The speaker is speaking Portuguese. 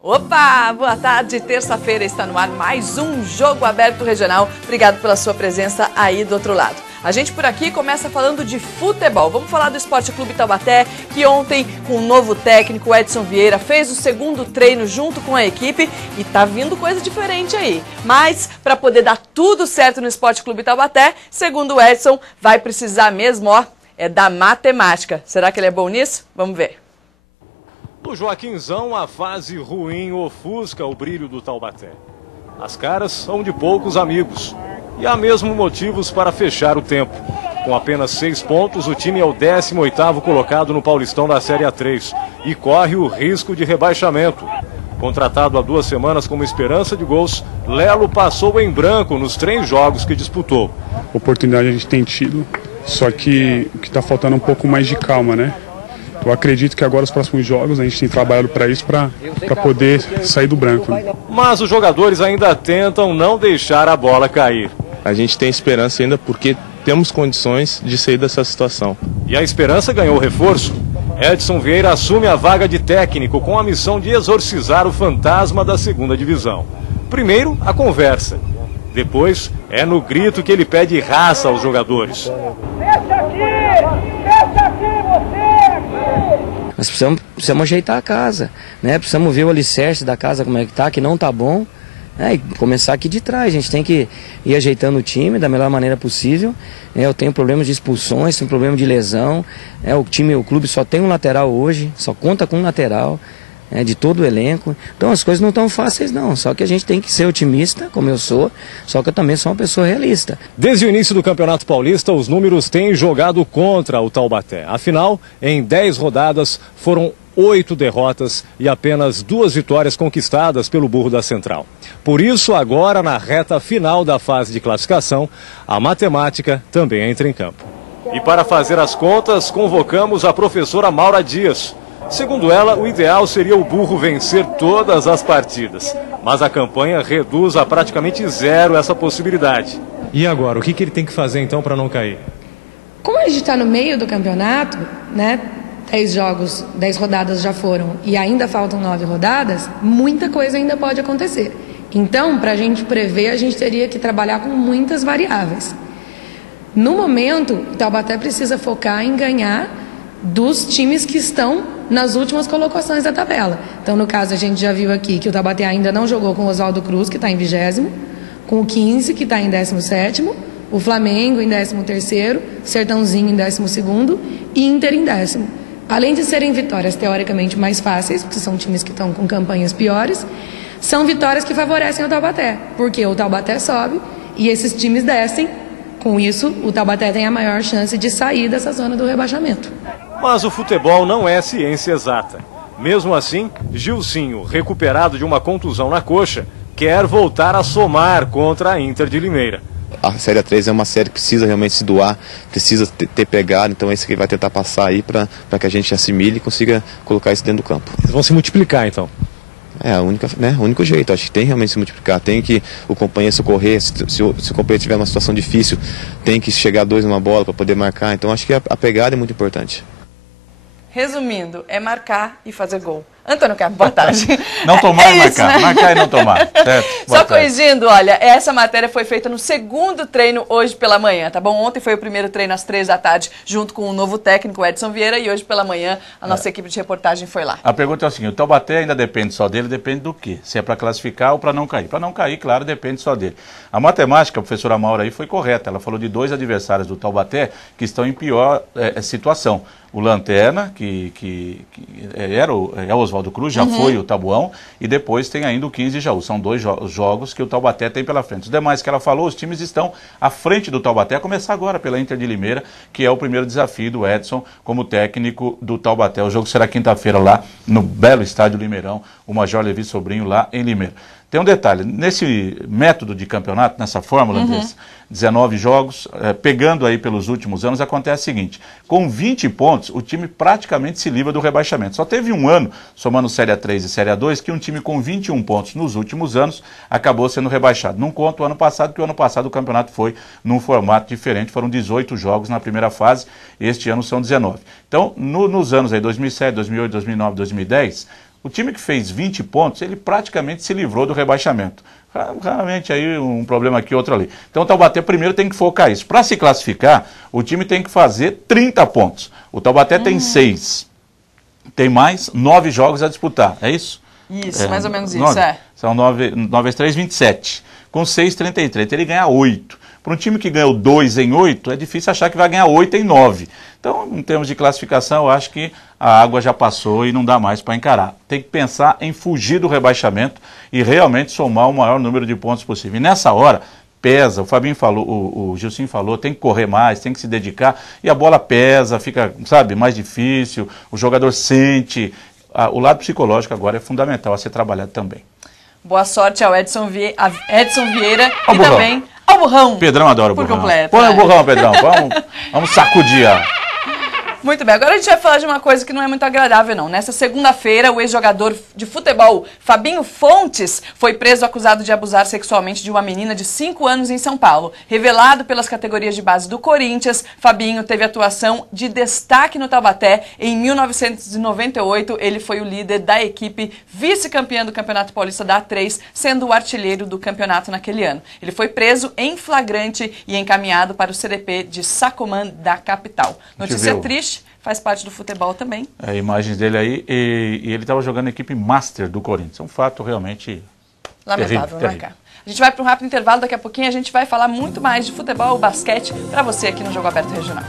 Opa, boa tarde, terça-feira está no ar mais um Jogo Aberto Regional. Obrigado pela sua presença aí do outro lado. A gente por aqui começa falando de futebol. Vamos falar do Esporte Clube Taubaté, que ontem, com o novo técnico Edson Vieira, fez o segundo treino junto com a equipe e tá vindo coisa diferente aí. Mas, para poder dar tudo certo no Esporte Clube Taubaté, segundo o Edson, vai precisar mesmo, da matemática. Será que ele é bom nisso? Vamos ver. No Joaquinzão, a fase ruim ofusca o brilho do Taubaté. As caras são de poucos amigos. E há mesmo motivos para fechar o tempo. Com apenas 6 pontos, o time é o 18º colocado no Paulistão da Série A3 e corre o risco de rebaixamento. Contratado há 2 semanas como esperança de gols, Lelo passou em branco nos 3 jogos que disputou. Oportunidade a gente tem tido, só que o que está faltando é um pouco mais de calma, né? Eu acredito que agora os próximos jogos a gente tem trabalhado para isso, para poder sair do branco. Né? Mas os jogadores ainda tentam não deixar a bola cair. A gente tem esperança ainda porque temos condições de sair dessa situação. E a esperança ganhou reforço. Edson Vieira assume a vaga de técnico com a missão de exorcizar o fantasma da segunda divisão. Primeiro, a conversa. Depois, é no grito que ele pede raça aos jogadores. Nós precisamos ajeitar a casa, né? Precisamos ver o alicerce da casa, como é que tá, que não tá bom, né? E começar aqui de trás. A gente tem que ir ajeitando o time da melhor maneira possível. Eu tenho problemas de expulsões, tenho problema de lesão. O clube só tem um lateral hoje, só conta com um lateral. De todo o elenco. Então as coisas não estão fáceis não, só que a gente tem que ser otimista, como eu sou, só que eu também sou uma pessoa realista. Desde o início do Campeonato Paulista, os números têm jogado contra o Taubaté. Afinal, em 10 rodadas, foram 8 derrotas e apenas 2 vitórias conquistadas pelo Burro da Central. Por isso, agora, na reta final da fase de classificação, a matemática também entra em campo. E para fazer as contas, convocamos a professora Maura Dias. Segundo ela, o ideal seria o Burro vencer todas as partidas. Mas a campanha reduz a praticamente zero essa possibilidade. E agora, o que ele tem que fazer então para não cair? Como a gente está no meio do campeonato, né? 10 jogos, 10 rodadas já foram e ainda faltam 9 rodadas, muita coisa ainda pode acontecer. Então, para a gente prever, a gente teria que trabalhar com muitas variáveis. No momento, o Taubaté precisa focar em ganhar dos times que estão nas últimas colocações da tabela. Então, no caso, a gente já viu aqui que o Taubaté ainda não jogou com o Oswaldo Cruz, que está em 20º, com o 15, que está em 17º, o Flamengo em 13º, Sertãozinho em 12º e Inter em 10º. Além de serem vitórias teoricamente mais fáceis, porque são times que estão com campanhas piores, são vitórias que favorecem o Taubaté, porque o Taubaté sobe e esses times descem. Com isso, o Taubaté tem a maior chance de sair dessa zona do rebaixamento. Mas o futebol não é ciência exata. Mesmo assim, Gilcinho, recuperado de uma contusão na coxa, quer voltar a somar contra a Inter de Limeira. A Série A3 é uma série que precisa realmente se doar, precisa ter pegado, então é isso que vai tentar passar aí para que a gente assimile e consiga colocar isso dentro do campo. Eles vão se multiplicar então? É o único jeito, acho que tem realmente se multiplicar, tem que o companheiro socorrer, se o companheiro tiver uma situação difícil, tem que chegar 2 numa bola para poder marcar, então acho que a pegada é muito importante. Resumindo, é marcar e fazer gol. Antônio Carlos, boa tarde. Não tomar e marcar, isso, né? Marcar e não tomar, certo? Só corrigindo, olha, essa matéria foi feita no segundo treino hoje pela manhã, tá bom? Ontem foi o primeiro treino às 3 da tarde, junto com o novo técnico Edson Vieira, e hoje pela manhã a nossa equipe de reportagem foi lá. A pergunta é o seguinte, o Taubaté ainda depende só dele, depende do quê? Se é para classificar ou para não cair. Para não cair, claro, depende só dele. A matemática, a professora Maura aí foi correta, ela falou de 2 adversários do Taubaté que estão em pior situação. O Lanterna, que é o Oswaldo Cruz, já foi o Tabuão, e depois tem ainda o 15 de Jaú. São 2 jogos que o Taubaté tem pela frente. Os demais que ela falou, os times estão à frente do Taubaté, a começar agora pela Inter de Limeira, que é o primeiro desafio do Edson como técnico do Taubaté. O jogo será quinta-feira lá no belo estádio Limeirão, o Major Levi Sobrinho lá em Limeira. Tem um detalhe, nesse método de campeonato, nessa fórmula, 19 jogos, pegando aí pelos últimos anos, acontece o seguinte, com 20 pontos, o time praticamente se livra do rebaixamento. Só teve um ano, somando Série A3 e Série A2, que um time com 21 pontos nos últimos anos acabou sendo rebaixado. Não conta o ano passado, porque o ano passado o campeonato foi num formato diferente, foram 18 jogos na primeira fase, este ano são 19. Então, nos anos aí, 2007, 2008, 2009, 2010, O time que fez 20 pontos, ele praticamente se livrou do rebaixamento. Raramente aí um problema aqui, outro ali. Então o Taubaté primeiro tem que focar isso. Para se classificar, o time tem que fazer 30 pontos. O Taubaté tem 6. Tem mais 9 jogos a disputar, é isso? Isso, mais ou menos 9. isso, é. São 9 vezes 3, 27. Com 6, 33. Então ele ganha 8. Para um time que ganhou 2 em 8, é difícil achar que vai ganhar 8 em 9. Então, em termos de classificação, eu acho que a água já passou e não dá mais para encarar. Tem que pensar em fugir do rebaixamento e realmente somar o maior número de pontos possível. E nessa hora, pesa, o Fabinho falou, o Gilcinho falou, tem que correr mais, tem que se dedicar, e a bola pesa, fica, sabe, mais difícil, o jogador sente. O lado psicológico agora é fundamental a ser trabalhado também. Boa sorte ao Edson Vieira Ao e Burrão. também ao Burrão. Pedrão adora o Por Burrão. completo, Põe é. o Burrão, Pedrão, vamos sacudir. Muito bem, agora a gente vai falar de uma coisa que não é muito agradável não. Nessa segunda-feira, o ex-jogador de futebol Fabinho Fontes foi preso acusado de abusar sexualmente de uma menina de 5 anos em São Paulo. Revelado pelas categorias de base do Corinthians, Fabinho teve atuação de destaque no Taubaté. Em 1998, ele foi o líder da equipe vice-campeã do Campeonato Paulista da A3, sendo o artilheiro do campeonato naquele ano. Ele foi preso em flagrante e encaminhado para o CDP de Sacomã da capital. Notícia triste. Faz parte do futebol também. Imagens dele aí, e ele estava jogando na equipe Master do Corinthians. É um fato realmente lamentável, terrível. Cara? A gente vai para um rápido intervalo, daqui a pouquinho a gente vai falar muito mais de futebol, basquete, para você aqui no Jogo Aberto Regional.